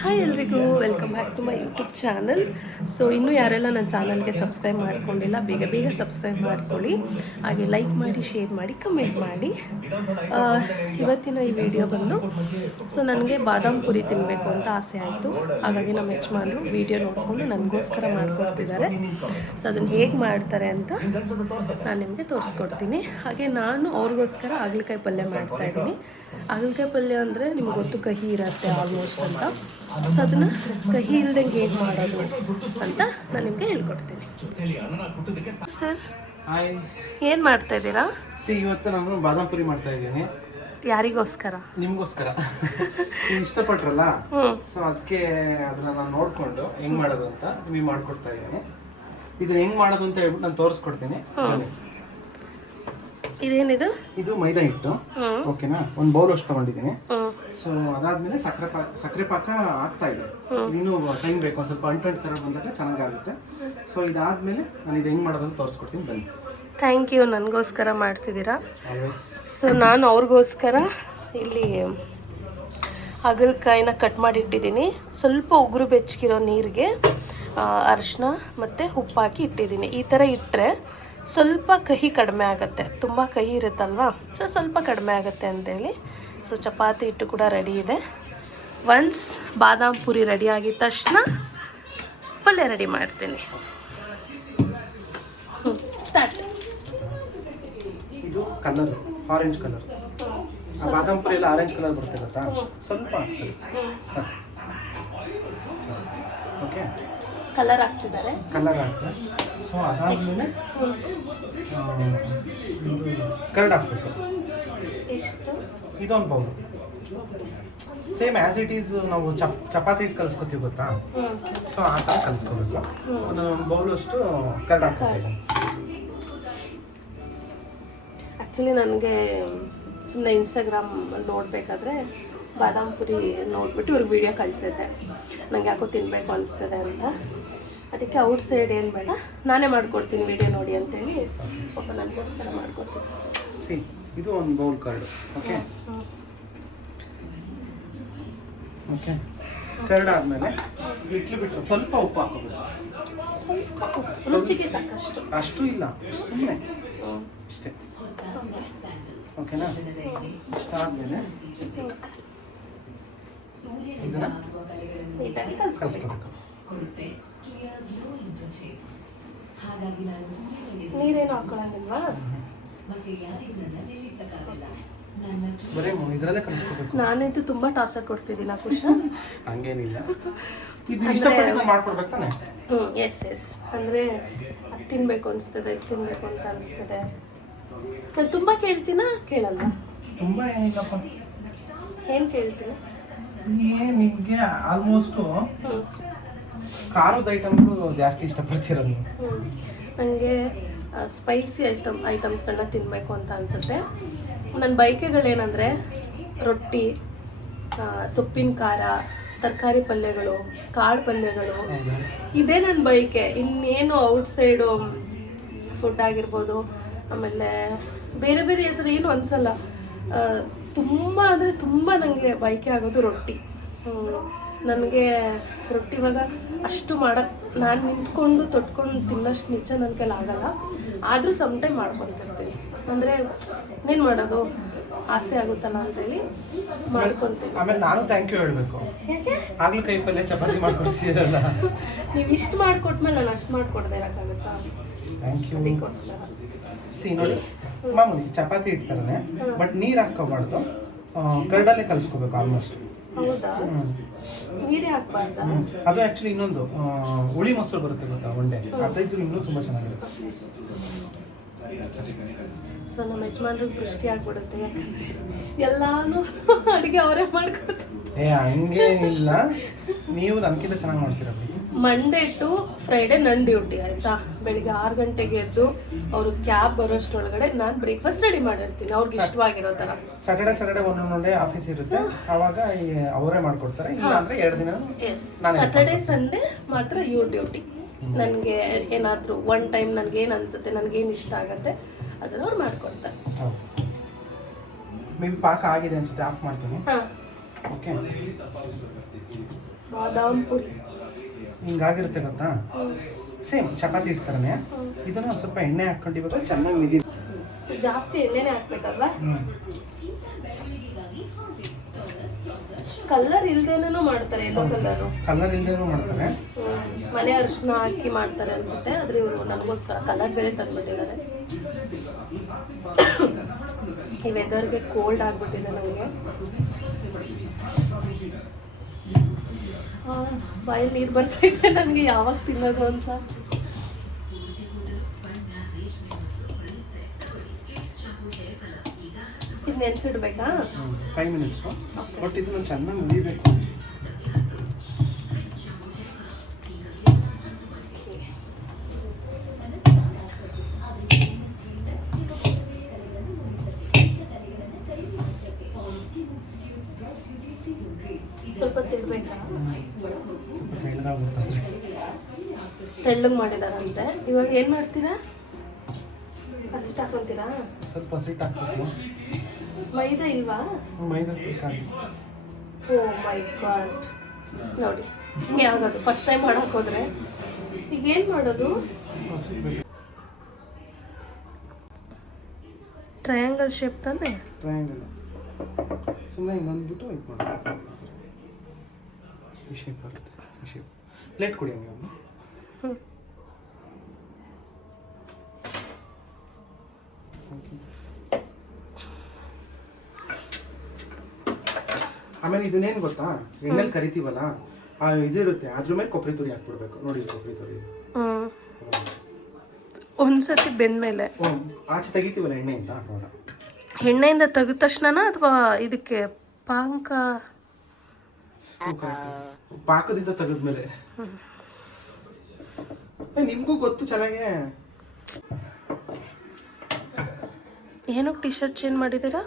Hi ಎಲ್ರಿಗೂ welcome back to my YouTube channel. So ಇನ್ನೂ ಯಾರೆಲ್ಲ ನನ್ನ ಚಾನಲ್ಗೆ ಸಬ್ಸ್ಕ್ರೈಬ್ ಮಾಡ್ಕೊಂಡಿಲ್ಲ ಬೇಗ ಬೇಗ ಸಬ್ಸ್ಕ್ರೈಬ್ ಮಾಡ್ಕೊಳ್ಳಿ, ಹಾಗೆ ಲೈಕ್ ಮಾಡಿ, ಶೇರ್ ಮಾಡಿ, ಕಮೆಂಟ್ ಮಾಡಿ. ಇವತ್ತಿನ ಈ ವಿಡಿಯೋ ಬಂದು ನನಗೆ ಬಾದಾಮ್ ಪುರಿ ತಿನ್ನಬೇಕು ಅಂತ ಆಸೆ ಆಯಿತು. ಹಾಗಾಗಿ ನಮ್ಮ ಯಜಮಾನರು ವಿಡಿಯೋ ನೋಡಿಕೊಂಡು ನನಗೋಸ್ಕರ ಮಾಡಿಕೊಡ್ತಿದ್ದಾರೆ. ಸೊ ಅದನ್ನು ಹೇಗೆ ಮಾಡ್ತಾರೆ ಅಂತ ನಾನು ನಿಮಗೆ ತೋರಿಸ್ಕೊಡ್ತೀನಿ. ಹಾಗೆ ನಾನು ಅವ್ರಿಗೋಸ್ಕರ ಹಾಗಲಕಾಯಿ ಪಲ್ಯ ಮಾಡ್ತಾಯಿದ್ದೀನಿ. ಹಾಗಲಕಾಯಿ ಪಲ್ಯ ಅಂದರೆ ನಿಮ್ಗೆ ಗೊತ್ತು, ಕಹಿ ಇರುತ್ತೆ ಆಲ್ಮೋಸ್ಟ್ ಅಂತ. ಸೊ ಅದನ್ನು ಕಹಿ ಇಲ್ದಂಗೆ ಹೇಗೆ ಮಾಡೋದು ಅಂತ ನಾನು ನಿಮಗೆ ಹೇಳ್ಕೊಡ್ತೀನಿ. ಸರ್, ಹಾಯ್, ಏನು ಮಾಡ್ತಾ ಇದ್ದೀರಾ? ಇವತ್ತು ನಾನು ಬಾದಾಮ್ ಪುರಿ ಮಾಡ್ತಾ ಇದ್ದೀನಿ. ಯಾರಿಗೋಸ್ಕರ? ನಿಮ್ಗೋಸ್ಕರ. ನೀವು ಇಷ್ಟಪಟ್ರಲ್ಲ, ಸೊ ಅದಕ್ಕೆ ಅದನ್ನ ನಾನು ನೋಡ್ಕೊಂಡು ಹೆಂಗ್ ಮಾಡೋದು ಅಂತ ನಿಮಗೆ ಮಾಡ್ಕೊಡ್ತಾ ಇದ್ದೀನಿ. ಇದನ್ನ ಹೆಂಗ್ ಮಾಡೋದು ಅಂತ ಹೇಳ್ಬಿಟ್ಟು ನಾನು ತೋರಿಸ್ಕೊಡ್ತೀನಿ. ಇದೇನಿದು? ಇದು ಮೈದಾ ಹಿಟ್ಟು, ಓಕೆನಾ? ಒಂದು ಬೌಲ್ ಅಷ್ಟು ತಗೊಂಡಿದ್ದೀನಿ. ಸೊ ಅದಾದ್ಮೇಲೆ ಸಕ್ಕರೆ ಪಾಕ ಆಗ್ತಾ ಇದೆ. ಇನ್ನೂ ಟೈಮ್ ಬೇಕು, ಸ್ವಲ್ಪ ಅಂಟಂಟ್ ತರ ಬಂದಾಗ ಚೆನ್ನಾಗಾಗುತ್ತೆ. ಸೊ ಇದಾದ್ಮೇಲೆ ನಾನು ಇದು ಹೆಂಗ್ ಮಾಡೋದು ಅಂತ ತೋರಿಸ್ಕೊಡ್ತೀನಿ, ಬನ್ನಿ. ಥ್ಯಾಂಕ್ ಯು, ನನಗೋಸ್ಕರ ಮಾಡ್ತಿದ್ದೀರಾ. ಸೊ ನಾನು ಅವ್ರಿಗೋಸ್ಕರ ಇಲ್ಲಿ ಹಾಗಲಕಾಯಿನ ಕಟ್ ಮಾಡಿ ಇಟ್ಟಿದ್ದೀನಿ. ಸ್ವಲ್ಪ ಉಗುರು ಬೆಚ್ಚಗಿರೋ ನೀರಿಗೆ ಅರಿಶಿನ ಮತ್ತು ಉಪ್ಪು ಹಾಕಿ ಇಟ್ಟಿದ್ದೀನಿ. ಈ ಥರ ಇಟ್ಟರೆ ಸ್ವಲ್ಪ ಕಹಿ ಕಡಿಮೆ ಆಗುತ್ತೆ. ತುಂಬ ಕಹಿ ಇರುತ್ತಲ್ವ, ಸೊ ಸ್ವಲ್ಪ ಕಡಿಮೆ ಆಗುತ್ತೆ ಅಂತೇಳಿ. ಸೊ ಚಪಾತಿ ಹಿಟ್ಟು ಕೂಡ ರೆಡಿ ಇದೆ. ಒನ್ಸ್ ಬಾದಾಮ್ ಪುರಿ ರೆಡಿ ಆಗಿದ ತಕ್ಷಣ ಪಲ್ಯ ರೆಡಿ ಮಾಡ್ತೀನಿ. ಸ್ಟಾರ್ಟ್. ಇದು ಕಲರ್ ಆರೆಂಜ್ ಕಲರ್. ಬಾದಾಮ್ ಪುರಿ ಎಲ್ಲ ಆರೆಂಜ್ ಕಲರ್ ಬರುತ್ತೆ ಗೊತ್ತಾ? ಸ್ವಲ್ಪ ಆಗ್ತದೆ. ಓಕೆ, ಕಲರ್ ಹಾಕ್ತಿದ್ದಾರೆ. ಕಲರ್ ಹಾಕ್ತಾರೆ. ಸೊ ಅದಾದ್ಮೇಲೆ ಕರ್ಡ್ ಹಾಕ್ಬೇಕು. ಎಷ್ಟು? ಇದೊಂದು bowl, same as it is ನಾವು ಚಪಾತಿ ಹಿಟ್ಟು ಕಲಿಸ್ಕೊತೀವಿ ಗೊತ್ತಾ? ಸೊ ಆ ಥರ ಕಲಿಸ್ಕೋಬೇಕು. ಒಂದು ಬೌಲು ಅಷ್ಟು ಕರ್ಡ್ ಹಾಕ್ಬೇಕು. ಆ್ಯಕ್ಚುಲಿ ನನಗೆ ಸುಮ್ಮನೆ ಇನ್ಸ್ಟಾಗ್ರಾಮ್ ನೋಡಬೇಕಾದ್ರೆ ಬಾದಾಮ್ ಪುರಿ ನೋಡ್ಬಿಟ್ಟು ಇವ್ರಿಗೆ ವೀಡಿಯೋ ಕಳಿಸಿದ್ದೆ. ನನಗೆ ಯಾಕೋ ತಿನ್ನಬೇಕು ಅನಿಸ್ತದೆ ಅಂತ. ಅದಕ್ಕೆ ಔಟ್ ಸೈಡ್ ಏನು ಬೇಡ, ನಾನೇ ಮಾಡ್ಕೊಡ್ತೀನಿ ವಿಡಿಯೋ ನೋಡಿ ಅಂತೇಳಿ ಪಾಪ ನನಗೋಸ್ಕರ ಮಾಡ್ಕೊಡ್ತೀನಿ. ಸಿ, ಇದು ಒಂದು bowl curd. Okay okay, curd ಆದಮೇಲೆ ಇಡ್ಲಿ ಬಿಟ್ಟು ಸ್ವಲ್ಪ ಉಪ್ಪು ಹಾಕೋಬೇಕು. ಸ್ವಲ್ಪ ರುಚಿಗೆ ತಕ್ಕಷ್ಟು. ಅಷ್ಟು ಇಲ್ಲ, ಸುಮ್ಮನೆ ಇಷ್ಟೇ. ಓಕೆನಾ? ಇಷ್ಟ ಆದಮೇಲೆ ಇದನ್ನ ನೀಟಾಗಿ ಕಲಿಸ್ಕೊಬೇಕು. ನೀರೇನು ಹಾಕೊಳ್ಳೋಂಗಿಲ್ವಾ? ಬರೀ ಇದರಲ್ಲೇ ಕಲಿಸ್ಕೋಬೇಕು. ನಾನಂತೂ ತುಂಬ ಟಾರ್ಚರ್ ಕೊಡ್ತಿದ್ದೀನಿ ಖುಷ. ಹಂಗೇನಿಲ್ಲ, ಇದು ಇಷ್ಟಪಟ್ಟು ಮಾಡ್ಕೊಡ್ಬೇಕು ತಾನೆ. ಎಸ್ ಅಂದರೆ ಅದು ತಿನ್ನಬೇಕು ಅನಿಸ್ತದೆ, ಇದು ತಿನ್ನಬೇಕು ಅಂತ ಅನಿಸ್ತದೆ. ನಾನು ತುಂಬ ಕೇಳ್ತೀನ, ಕೇಳಲ್ಲ? ತುಂಬ ಏನಿಲ್ಲಪ್ಪ. ಏನು ಕೇಳ್ತೀನಿ? ನಿಮಗೆ ಆಲ್ಮೋಸ್ಟು ಖಾರದ ಐಟಮ್ಗಳು ಜಾಸ್ತಿ ಇಷ್ಟಪಡ್ತೀರ ನೀವು. ನನಗೆ ಸ್ಪೈಸಿ ಐಟಮ್ಸ್ಗಳನ್ನ ತಿನ್ನಬೇಕು ಅಂತ ಅನಿಸುತ್ತೆ. ನನ್ನ ಬಯಕೆಗಳೇನೆಂದರೆ ರೊಟ್ಟಿ, ಸೊಪ್ಪಿನ ಖಾರ, ತರಕಾರಿ ಪಲ್ಯಗಳು, ಕಾಳು ಪಲ್ಯಗಳು, ಇದೇ ನನ್ನ ಬಯಕೆ. ಇನ್ನೇನು ಔಟ್ಸೈಡು ಫುಡ್ ಆಗಿರ್ಬೋದು, ಆಮೇಲೆ ಬೇರೆ ಬೇರೆ ಥರ ಏನು ಅನಿಸಲ್ಲ. ತುಂಬ ಅಂದರೆ ತುಂಬ ನನಗೆ ಬಯಕೆ ಆಗೋದು ರೊಟ್ಟಿ. ನನಗೆ ರೊಟ್ಟಿ ಇವಾಗ ಅಷ್ಟು ಮಾಡೋಕ್ಕೆ ನಾನು ನಿಂತ್ಕೊಂಡು ತೊಟ್ಕೊಂಡು ತಿನ್ನೋಷ್ಟು ನಿಜ ನನ್ನ ಕೈಲಿ ಆಗಲ್ಲ. ಆದರೂ ಸಮ್ಟೈಮ್ ಮಾಡ್ಕೊತಿರ್ತೀನಿ. ಅಂದರೆ ಏನು ಮಾಡೋದು, ಆಸೆ ಆಗುತ್ತಲ್ಲ ಅಂತೇಳಿ ಮಾಡ್ಕೊತೀನಿ. ಆಮೇಲೆ ನಾನು ಥ್ಯಾಂಕ್ ಯು ಹೇಳಬೇಕು. ಯಾಕೆ? ಹಾಗಲಕಾಯಿ ಪಲ್ಯ ಚಪಾತಿ ಮಾಡ್ಕೊಡ್ತಿದ್ದೀರಲ್ಲ, ನೀವು ಇಷ್ಟು ಮಾಡಿಕೊಟ್ಮೇಲೆ ನಾನು ಅಷ್ಟು ಮಾಡಿಕೊಡ್ದೆ ಇರೋಕ್ಕಾಗುತ್ತಾ? Thank you. ಅದಕ್ಕೋಸ್ಕರ ಸಿ ನೋಡಿ, ಮಾಮೂಲಿ ಚಪಾತಿ ಇಡ್ತಾರನೆ, ಬಟ್ ನೀರು ಹಾಕೋಬಾರ್ದು, ಕರ್ಡಲ್ಲೇ ಕಲಿಸ್ಕೋಬೇಕು ಆಲ್ಮೋಸ್ಟ್. ಹೌದಾ? ನೀರೇ ಹಾಕ್ಬಾರ್ದಾ? ಅದು ಆ್ಯಕ್ಚುಲಿ ಇನ್ನೊಂದು ಹುಳಿ ಮೊಸರು ಬರುತ್ತೆ ಗೊತ್ತಾ, ಒಂಡೆ, ಅದೈದು ಇನ್ನೂ ತುಂಬ ಚೆನ್ನಾಗಿರುತ್ತೆ. ಸೊ ನಮ್ಮ ಯಜಮಾನ್ರಿಗೆ ದೃಷ್ಟಿ ಆಗ್ಬಿಡುತ್ತೆ, ಯಾಕಂದರೆ ಎಲ್ಲಾನು ಅಡುಗೆ ಅವರೇ ಮಾಡ್ಕೊಡ್ತಾರೆ. ಹಂಗೇನಿಲ್ಲ, ನೀವು ನನಗಿಂತ ಚೆನ್ನಾಗಿ ಮಾಡ್ತೀರ. ಮಂಡೇ ಟು ಫ್ರೈಡೇ ನನ್ನ ಡ್ಯೂಟಿ, ಆಯಿತಾ? ಬೆಳಿಗ್ಗೆ 6 ಗಂಟೆಗೆ ಎದ್ದು ಅವರು ಕ್ಯಾಬ್ ಬರೋಷ್ಟರೊಳಗಡೆ ನಾನು ಬ್ರೇಕ್ಫಾಸ್ಟ್ ರೆಡಿ ಮಾಡಿರ್ತೀನಿ, ಅವ್ರಿಗೆ ಇಷ್ಟವಾಗಿರೋ ಥರ. ಸ್ಯಾಟರ್ಡೆ ಒಂದೊಂದೇ ಆಫೀಸ್ ಇರುತ್ತೆ, ಆವಾಗ ಅವರೇ ಮಾಡ್ಕೊಡ್ತಾರೆ. ಇಲ್ಲ ಅಂದರೆ 2 ದಿನ. ಎಸ್, ಸ್ಯಾಟರ್ಡೆ ಸಂಡೇ ಮಾತ್ರ ಇವ್ರ ಡ್ಯೂಟಿ. ನನಗೆ ಏನಾದರೂ ಒನ್ ಟೈಮ್ ನನಗೇನು ಅನಿಸುತ್ತೆ, ನನಗೇನು ಇಷ್ಟ ಆಗುತ್ತೆ ಅದನ್ನು ಅವ್ರು ಮಾಡ್ಕೊಡ್ತಾರೆ. ಮೇ ಬಿ ಪಾಕ ಆಗಿದೆ ಅನ್ಸುತ್ತೆ, ಆಫ್ ಮಾಡ್ತೀನಿ. ಹಾಂ, ಓಕೆ. ಬಾದಾಮ್ ಪುರಿ. ಹಿಂಗಾಗಿರುತ್ತೆ ಗೊತ್ತಾ, ಸೇಮ್ ಚಪಾತಿ ಇಡ್ತಾರನೆ. ಇದನ್ನು ಸ್ವಲ್ಪ ಎಣ್ಣೆ ಹಾಕ್ಕೊಂಡು ಇವಾಗ ಚೆನ್ನಾಗಿ ಮಿದಿ. ಸೊ ಜಾಸ್ತಿ ಎಣ್ಣೆನೇ ಹಾಕ್ಬೇಕಲ್ವಾ? ಕಲರ್ ಇಲ್ದೇನೂ ಮಾಡ್ತಾರೆ, ಎಲ್ಲೋ ಕಲರ್ ಇಲ್ದೇನೂ ಮಾಡ್ತಾರೆ. ಮನೆ ಅರಿಶಿನ ಹಾಕಿ ಮಾಡ್ತಾರೆ ಅನ್ಸುತ್ತೆ, ಆದ್ರೆ ಇವರು ನನಗೋಸ್ಕರ ಕಲರ್ ಬೇರೆ ತಂದ್ಬಿಟ್ಟಿದ್ದಾರೆ. ಈ ವೆದರ್ಗೆ ಕೋಲ್ಡ್ ಆಗ್ಬಿಟ್ಟಿದೆ ನನಗೆ. ಬಾಯಲ್ಲಿ ನೀರು ಬರ್ತೈತೆ ನನಗೆ, ಯಾವಾಗ ತಿನ್ನೋದು ಅಂತ. ಇದು ನೆನ್ಸಿಡ್ಬೇಕಾ? 5 ಮಿನಿಟ್ಸ್. ಬಟ್ ಇದನ್ನು ಚೆನ್ನಾಗಿ ಮುರಿಬೇಕು. ಸ್ವಲ್ಪ ತಿಳ್ಬೇಕಾ? ತೆಳ್ಳಗೆ ಮಾಡಿದಾರಂತೆ. ಇವಾಗ ಏನು ಮಾಡ್ತೀರಾ? ಹಸಿಟ್ಟು ಹಾಕೊಂತೀರಾ? ಸ್ವಲ್ಪ ಹಸಿಟ್ಟು ಹಾಕ್ಬೇಕು. ಮೈದಾ ಇಲ್ವಾ? ಮೈದಾ ಬೇಕಾಗಿ. ಓ ಮೈ ಗಾಡ್, ನೋಡಿ ಹಿಂಗೆ ಆಗೋದು ಫಸ್ಟ್ ಟೈಮ್ ಮಾಡಕ್ಕೆ ಹೋದ್ರೆ. ಈಗ ಏನು ಮಾಡೋದು? ಟ್ರಯಾಂಗಲ್ ಶೇಪ್ ತಾನೆ? ಟ್ರಯಾಂಗಲ್ ಸುಮ್ಮನೆ ಹಿಂಗೆ ಅಂದ್ಬಿಟ್ಟು ಇದು ಮಾಡಿ ಈ ಶೇಪ್ ಬರುತ್ತೆ. ಈ ಶೇಪ್ ಪ್ಲೇಟ್ ಕೊಡಿ ಹಂಗೆ ಒಂದು. ಆಮೇಲೆ ಇದನ್ನೇನು ಗೊತ್ತಾ, ಎಣ್ಣೆಲಿ ಕರಿತೀವಲ್ಲ, ಆ ಇದಿರುತ್ತೆ, ಅದ್ರ ಮೇಲೆ ಕೊಬ್ಬರಿ ತುರಿ ಹಾಕ್ಬಿಡ್ಬೇಕು. ನೋಡಿ ಕೊಬ್ಬರಿ ತುರಿ ಒಂದ್ಸತಿ ಬೆಂದ್ಮೇಲೆ ಆಚೆ ತೆಗಿತೀವಲ್ಲ ಎಣ್ಣೆಯಿಂದ, ನೋಡ ಎಣ್ಣೆಯಿಂದ ತೆಗೆದ ತಕ್ಷಣ ಅಥವಾ ಇದಕ್ಕೆ ಪಾಕದಿಂದ ತೆಗೆದ್ಮೇಲೆ. ನಿಮ್ಗೂ ಗೊತ್ತು ಚೆನ್ನಾಗೆ. ಏನಕ್ಕೆ ಟಿ ಶರ್ಟ್ ಚೇಂಜ್ ಮಾಡಿದ್ದೀರಾ?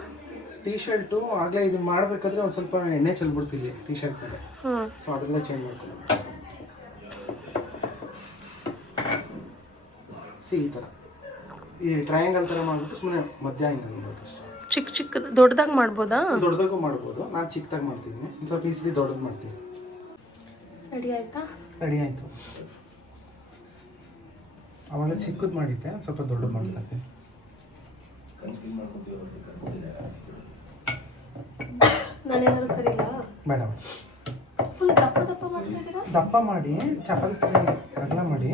ಟಿ ಶರ್ಟು ಆಗಲೇ ಇದು ಮಾಡಬೇಕಾದ್ರೆ ಒಂದು ಸ್ವಲ್ಪ ಎಣ್ಣೆ ಚೆಲ್ಬಿಡ್ತೀವಿ ಟಿ ಶರ್ಟ್ ಮೇಲೆ. ಸೊ ಅದೆಲ್ಲ ಚೇಂಜ್ ಮಾಡ್ಕೊಂಡು ಈ ಥರ ಈ ಟ್ರಯಾಂಗಲ್ ಥರ ಮಾಡಿಬಿಟ್ಟು ಸುಮ್ಮನೆ ಮಧ್ಯ ಹಿಂಗೆ ಅನ್ಬೇಕು ಅಷ್ಟೇ. ಚಿಕ್ಕ ಚಿಕ್ಕ ದೊಡ್ಡದಾಗಿ ಮಾಡ್ಬೋದಾ? ದೊಡ್ಡದಾಗೂ ಮಾಡ್ಬೋದು. ನಾನು ಚಿಕ್ಕದಾಗಿ ಮಾಡ್ತೀನಿ, ಒಂದು ಸ್ವಲ್ಪ ಈ ಸಲ ದೊಡ್ಡದು ಮಾಡ್ತೀನಿ. ರೆಡಿ ಆಯ್ತಾ? ರೆಡಿ ಆಯಿತು. ಅವಾಗ ಚಿಕ್ಕದು ಮಾಡಿದ್ದೆ, ಸ್ವಲ್ಪ ದೊಡ್ಡದು ಮಾಡ್ತಾ ಇದ್ದೀನಿ. ನಾನೇನಾದ್ರು ಕರೀಲಾ? ಬೇಡ, ಫುಲ್ ದಪ್ಪ ದಪ್ಪ ಮಾಡ್ತಾ ಇದ್ದೀರಾ? ದಪ್ಪ ಮಾಡಿ ಚಪಾತಿ ಥರ ಅಗಲ ಮಾಡಿ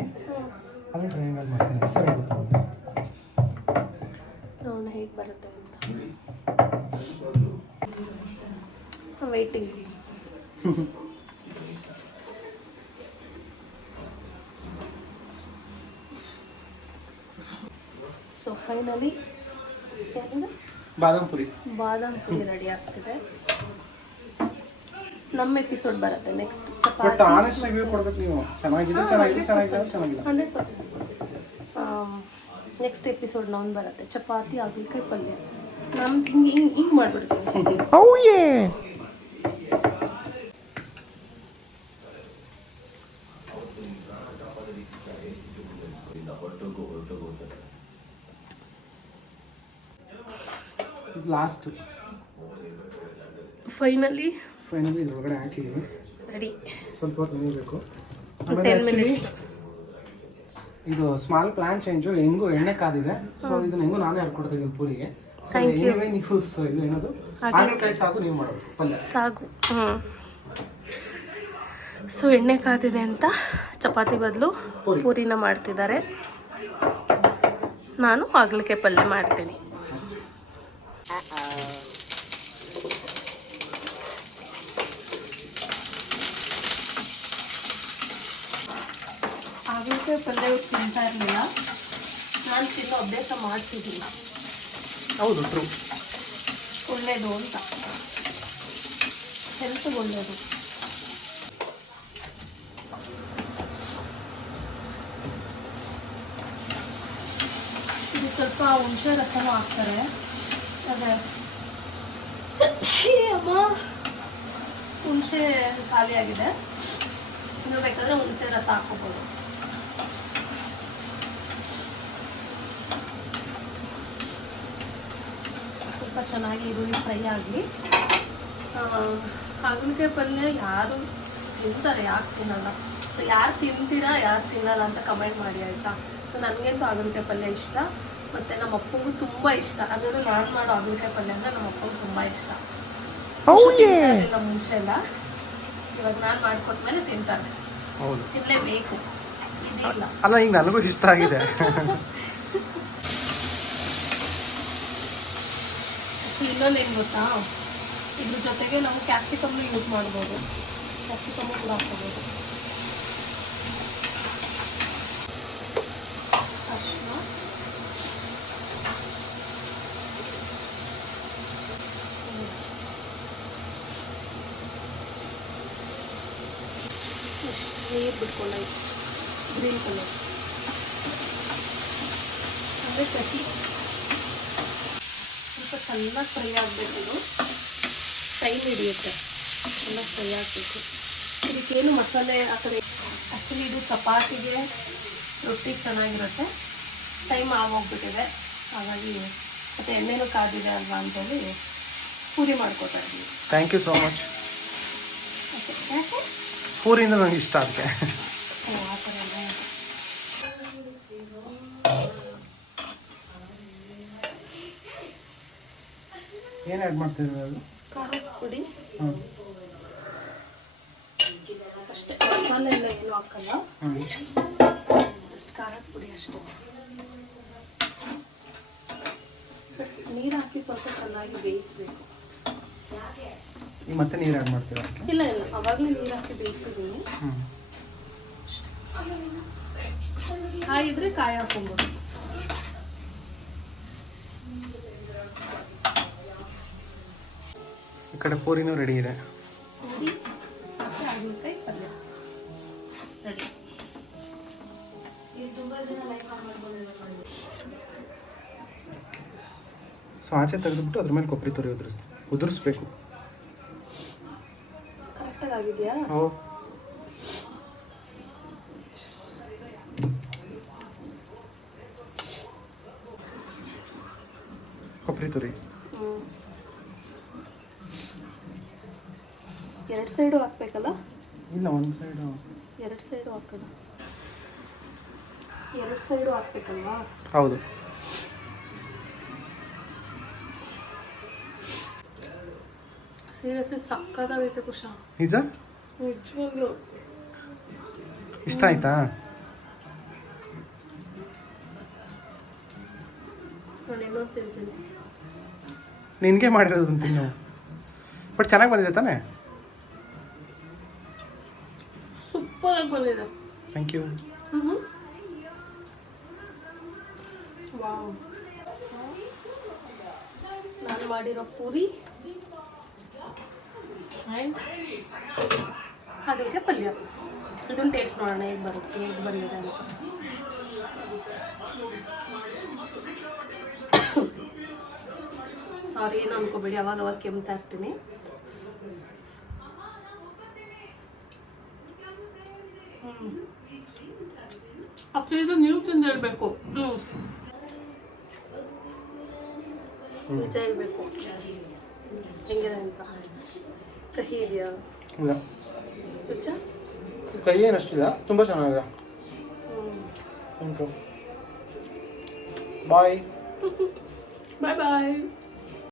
ಅಲ್ಲಿ ಟ್ರಯಾಂಗಲ್ ಮಾಡ್ತೀನಿ. ಸರಿ ಗೊತ್ತಾಗುತ್ತೆ. ನೋಡೋಣ ಹೇಗೆ ಬರುತ್ತೆ ಅಂತ. ವೇಟಿಂಗ್. ಸೊ ಫೈನಲಿ ಬಾದಾಮ್ ಪುರಿ ರೆಡಿ ಆಗ್ತಿದೆ. ನಮ್ಮ ಎಪಿಸೋಡ್ ಬರುತ್ತೆ ನೆಕ್ಸ್ಟ್. ಬಟ್ ಆನೆಸ್ಟ್ ರಿವ್ಯೂ ಕೊಡ್ಬೇಕು ನೀವು. ಚೆನ್ನಾಗಿದೆ 100%. ನೆಕ್ಸ್ಟ್ ಎಪಿಸೋಡ್ ಒಂದು ಬರುತ್ತೆ, ಚಪಾತಿ ಹಾಗಲಕಾಯಿ ಪಲ್ಯ. ನಮ್ದು ಹಿಂಗೆ ಮಾಡ್ಬಿಡ್ತೀವಿ. ಲಾಸ್ಟ್ ಫೈನಲಿ ಇದ್ರೊಳಗಡೆ ಹಾಕಿದ್ದೀವಿ. ರೆಡಿ. ಸ್ವಲ್ಪ ಹೊತ್ತು ನೆನೆಯಬೇಕು. 10 minutes. ಇದು ಸ್ಮಾಲ್ ಪ್ಲಾನ್ ಚೇಂಜು. ಹೆಂಗು ಎಣ್ಣೆ ಕಾದಿದೆ, ಸೊ ಇದನ್ನ ಹೆಂಗು ನಾನೇ ಹರ್ಕೊಡ್ತಿದ್ದೀನಿ ಪೂರಿಗೆ. ನೀವು ಇದು ಏನದು ಹಾಗಲಕಾಯಿ ಸಾಗು ನೀವು ಮಾಡಬೇಕು, ಪಲ್ಯ ಸಾಗು. ಸೊ ಎಣ್ಣೆ ಕಾದಿದೆ ಅಂತ ಚಪಾತಿ ಬದಲು ಪೂರಿನ ಮಾಡ್ತಿದ್ದಾರೆ. ನಾನು ಹಾಗಲಕಾಯಿ ಪಲ್ಯ ಮಾಡ್ತೀನಿ. ಹಾಗಲಕಾಯಿ ಪಲ್ಯ ತಿಂತಾ ಇರಲಿಲ್ಲ, ನಾನು ತಿನ್ನೋ ಅಭ್ಯಾಸ ಮಾಡ್ತಿದ್ದಿಲ್ಲ. ಹೌದು, ಟ್ರೂ. ಒಳ್ಳೇದು ಅಂತ, ಹೆಲ್ತ್ಗೆ ಒಳ್ಳೇದು. ಇದು ಸ್ವಲ್ಪ ಹುಣಸೆ ರಸನೂ ಹಾಕ್ತಾರೆ. ಅದೇ ಅಮ್ಮ ಹುಣಸೆ ಖಾಲಿಯಾಗಿದೆ, ನೀವು ಬೇಕಾದರೆ ಹುಣಸೆ ರಸ ಹಾಕೋಬೋದು. ಸ್ವಲ್ಪ ಚೆನ್ನಾಗಿ ಈರುಳ್ಳಿ ಫ್ರೈ ಆಗಲಿ. ಹಾಗಲಕಾಯಿ ಪಲ್ಯ ಯಾರು ತಿಂತಾರೆ, ಯಾಕೆ ತಿನ್ನಲ್ಲ. ಸೊ ಯಾರು ತಿಂತೀರಾ ಯಾರು ತಿನ್ನಲ್ಲ ಅಂತ ಕಮೆಂಟ್ ಮಾಡಿ ಆಯಿತಾ. ಸೊ ನನಗಂತೂ ಹಾಗಲಕಾಯಿ ಪಲ್ಯ ಇಷ್ಟ, ಮತ್ತು ನಮ್ಮ ಅಪ್ಪಂಗೂ ತುಂಬ ಇಷ್ಟ. ಅದನ್ನು ನಾನು ಮಾಡೋ ಹಾಗಲಕಾಯಿ ಪಲ್ಯ ಅಂದರೆ ನಮ್ಮ ಅಪ್ಪಂಗೂ ತುಂಬ ಇಷ್ಟ. ನಮ್ಮ ಮುಂಚೆ ಎಲ್ಲ, ಇವಾಗ ನಾನು ಮಾಡಿಕೊಟ್ಮೇಲೆ ತಿಂತಾರೆ. ಹೌದು, ತಿನ್ನಲೇಬೇಕು. ಅಲ್ಲ ಈಗ ನನಗೂ ಇಷ್ಟ ಆಗಿದೆ. ಇನ್ನೊಂದೇನು ಗೊತ್ತಾ, ಇದ್ರ ಜೊತೆಗೆ ನಾವು ಕ್ಯಾಪ್ಸಿಕಮ್ನು ಯೂಸ್ ಮಾಡ್ಬೋದು. ಕ್ಯಾಪ್ಸಿಕಮ್ಮು ಕೂಡ ಹಾಕ್ಕೋಬೋದು. ಅರ್ಶಿನ, ನೀರು ಬಿಟ್ಕೊಂಡಾಯ್ತು. ಗ್ರೀನ್ ಕಲರ್ ಅಂದರೆ ಕಸಿ ಸ್ವಲ್ಪ ಚೆನ್ನಾಗಿ ಫ್ರೈ ಆಗಬೇಕು. ಇದು ಟೈಮ್ ಹಿಡಿಯುತ್ತೆ, ಚೆನ್ನಾಗಿ ಫ್ರೈ ಆಗಬೇಕು. ಇದಕ್ಕೇನು ಮಸಾಲೆ ಆ ಕಡೆ. ಆ್ಯಕ್ಚುಲಿ ಇದು ಚಪಾತಿಗೆ ರೊಟ್ಟಿ ಚೆನ್ನಾಗಿರುತ್ತೆ. ಟೈಮ್ ಆಗೋಗ್ಬಿಟ್ಟಿದೆ, ಹಾಗಾಗಿ ಮತ್ತು ಎಣ್ಣೆನೂ ಕಾದಿದೆ ಅಲ್ವಾ ಅಂತೇಳಿ ಪೂರಿ ಮಾಡ್ಕೊತಾ ಇದ್ದೀವಿ. Thank you so much. Okay, ಯಾಕೆ ಪೂರಿಯಿಂದ ನನಗೆ ಇಷ್ಟ ಅದಕ್ಕೆ. ಆ ಥರ ಎಲ್ಲ ಏನು ಆ್ಯಡ್ ಮಾಡ್ತಿದ್ದೀವಿ ಅದು? ಖಾರದ ಪುಡಿ ಹ್ಞೂ ಅಷ್ಟೇ, ಮಸಾಲೆ ಎಲ್ಲ ಏನೂ ಹಾಕಲ್ಲ. ಹ್ಞೂ ಜಸ್ಟ್ ಖಾರದ ಪುಡಿ ಅಷ್ಟೇ. ನೀರು ಹಾಕಿ ಸ್ವಲ್ಪ ಚೆನ್ನಾಗಿ ಬೇಯಿಸ್ಬೇಕು. ಈಗ ಮತ್ತೆ ನೀರು ಆ್ಯಡ್ ಮಾಡ್ತೀರಾ? ಇಲ್ಲ ಇಲ್ಲ, ಅವಾಗಲೇ ನೀರು ಹಾಕಿ ಬೇಯಿಸಿದ್ದೀನಿ. ಹ್ಞೂ ಕಾಯಿ ಇದ್ರೆ ಕಾಯಿ ಹಾಕ್ಕೊಬೋದು. ಈ ಕಡೆ ಪೂರಿನೂ ರೆಡಿ ಇದೆ. ಪೂರಿ ಮತ್ತು ಹಾಗಲಕಾಯಿ ಪಲ್ಯ ರೆಡಿ. ಸೊ ಆಚೆ ತೆಗೆದುಬಿಟ್ಟು ಅದ್ರ ಮೇಲೆ ಕೊಬ್ಬರಿ ತುರಿ ಉದುರಿಸ್ಬೇಕು. ಕರೆಕ್ಟಾಗಿ ಆಗಿದೆಯಾ? ಓ, ಕೊಬ್ಬರಿ ತುರಿ ಎರಡು ಸೈಡು ಹಾಕ್ಬೇಕಲ್ಲ? ಇಲ್ಲ, ಒಂದು ಸೈಡು. ಎರಡು ಸೈಡು ಹಾಕೋಣ. ಎರಡು ಸೈಡು ಹಾಕ್ಬೇಕಲ್ವಾ? ಹೌದು. ಸೀರಿಯಸ್ಲಿ ಸಕ್ಕತ್ತಾಗೈತೆ ಕುಶಾ. ನಿಜ? ನಿಜವಾಗ್ಲೂ ಇಷ್ಟ ಆಯ್ತಾ? ನಾನು ಇನ್ನೊಂದು ತಿಂತೀನಿ. ನಿನಗೆ ಮಾಡಿರೋದು ತಿನ್ನು. ಬಟ್ ಚೆನ್ನಾಗಿ ಬಂದಿದೆ ತಾನೇ? ಸೂಪರಾಗಿ ಬಂದಿದೆ. Thank you. ವಾವ್, ನಾನು ಮಾಡಿರೋ ಪೂರಿ ಆ್ಯಂಡ್ ಹಾಗಲಕಾಯಿ ಪಲ್ಯ. ಇದನ್ನು ಟೇಸ್ಟ್ ನೋಡೋಣ ಹೇಗೆ ಬರುತ್ತೆ, ಹೇಗೆ ಬಂದಿದೆ ಅಂತ. ಸಾರಿ, ಏನು ಅನ್ಕೋಬೇಡಿ, ಅವಾಗ ಕೆಮ್ತಾ ಇರ್ತೀನಿ. ಇದು ನೀವು ತಿಂದು ಹೇಳ್ಬೇಕು. ನಿಜ ಹೇಳ್ಬೇಕು ಹೆಂಗಿದೆ ಅಂತ. ಕಹಿ ಇದೆಯಾ? ಇಲ್ಲ, ನಿಜ ಕೈ ಏನಷ್ಟಿಲ್ಲ, ತುಂಬ ಚೆನ್ನಾಗಿದೆ. Thank you. Bye bye bye.